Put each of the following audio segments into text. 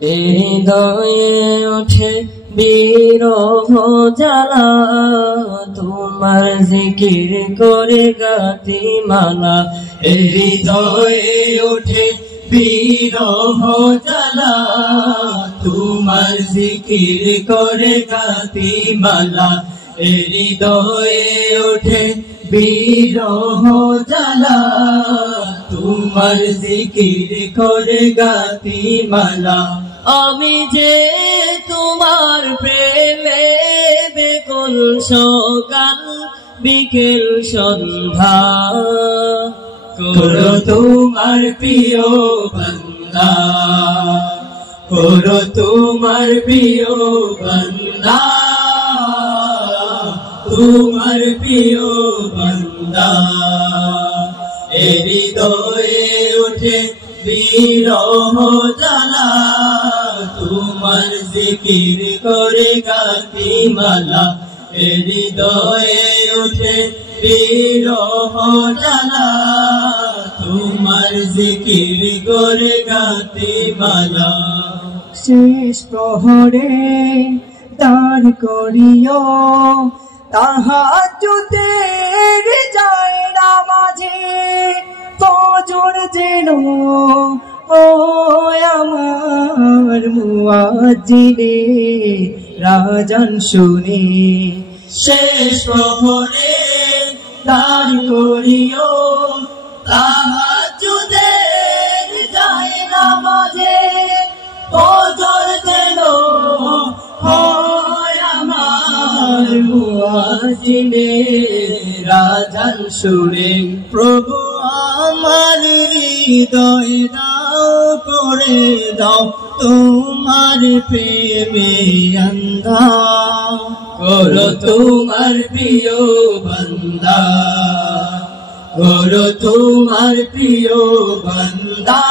হৃদয়ে ওঠে বিরহ জ্বালা, তোমার জিকির করে গাতি মালা। হৃদয়ে ওঠে বিরহ জ্বালা, তোমার জিকির করে গাতি মালা। হৃদয়ে ওঠে বিরহ জ্বালা, তোমার জিকির করে গাতি মালা। আমি যে তোমার প্রেমে বেকুল, সকাল বিকেল সন্ধ্যা, করো তোমার প্রিয় বান্দা, করো তোমার প্রিয় বান্দা, তোমার প্রিয় বান্দা। হৃদয়ে ওঠে বিরহ জ্বালা, তোমার জিকির করে গাতি মালা। হৃদয়ে ওঠে বিরহ জ্বালা, তোমার জিকির করে গাতি মালা। শেষ প্রহরে দাঁড় করিও তাহাজ্জুদের যায় নামাজে, ফজর যেন ও আমার মুয়াজ্জিনে রাজান শুনে। শেষ প্রহরে দাঁড় করিও তাহাজ্জুদের যায় নামাজে, ফজর যেন হয় আমার মুয়াজ্জিনে রাজান শুনে। প্রভু আমার হৃদয় দাও করে দাও তোমার প্রেমে অন্ধা, করো তোমার প্রিয় বান্দা, করো তোমার প্রিয় বান্দা,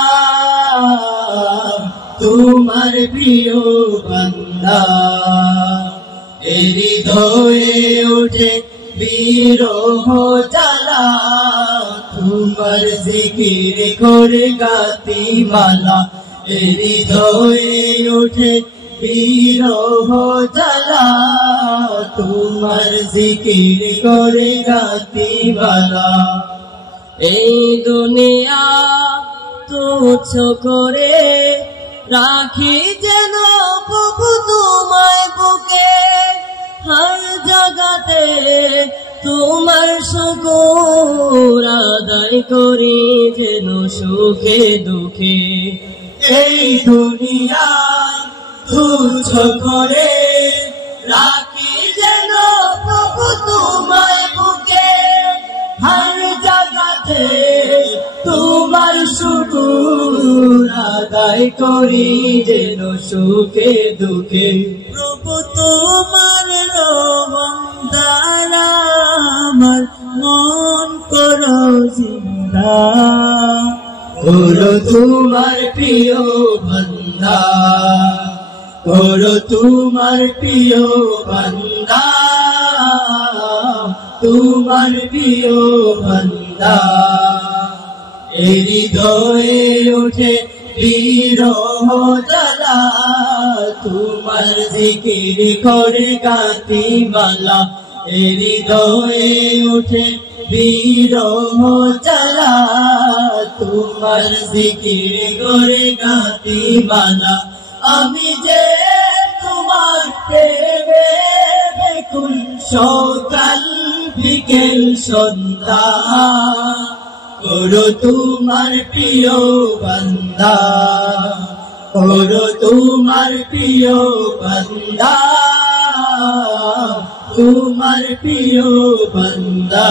তোমার প্রিয় বান্দা। হৃদয়ে ওঠে বিরহ জ্বালা, তোমার জিকির করে গাতি মালা। হৃদয়ে ওঠে বিরহ জ্বালা, তোমার জিকির করে গাতি মালা। এই দুনিয়া তুচ্ছ করে রাখি যেন প্রভু তোমায় বুকে, হর জায়গাতে তোমার শুকর আদায় করি যেন সুখে দুঃখে। এই দুনিয়া তুচ্ছ করে রাখি যেন প্রভু তোমায় বুকে, হর জায়গাতে তোমার শুকর আদায় করি যেন সুখে দুঃখে। প্রভু তোমার রহম দ্বারা আমার মন করো জিন্দা, করো তোমার প্রিয় বান্দা, করো তোমার প্রিয় বান্দা, তোমার প্রিয় বান্দা। হৃদয়ে ওঠে বিরহ জ্বালা, তোমার জিকির করে গাতি মালা। হৃদয়ে ওঠে বিরহ জ্বালা, তোমার জিকির করে গাতি মালা। আমি যে তোমার প্রেমে বেকুল, সকাল বিকেল সন্ধ্যা, করো তোমার প্রিয় বান্দা, করো তোমার প্রিয় বান্দা, তোমার প্রিয় বান্দা।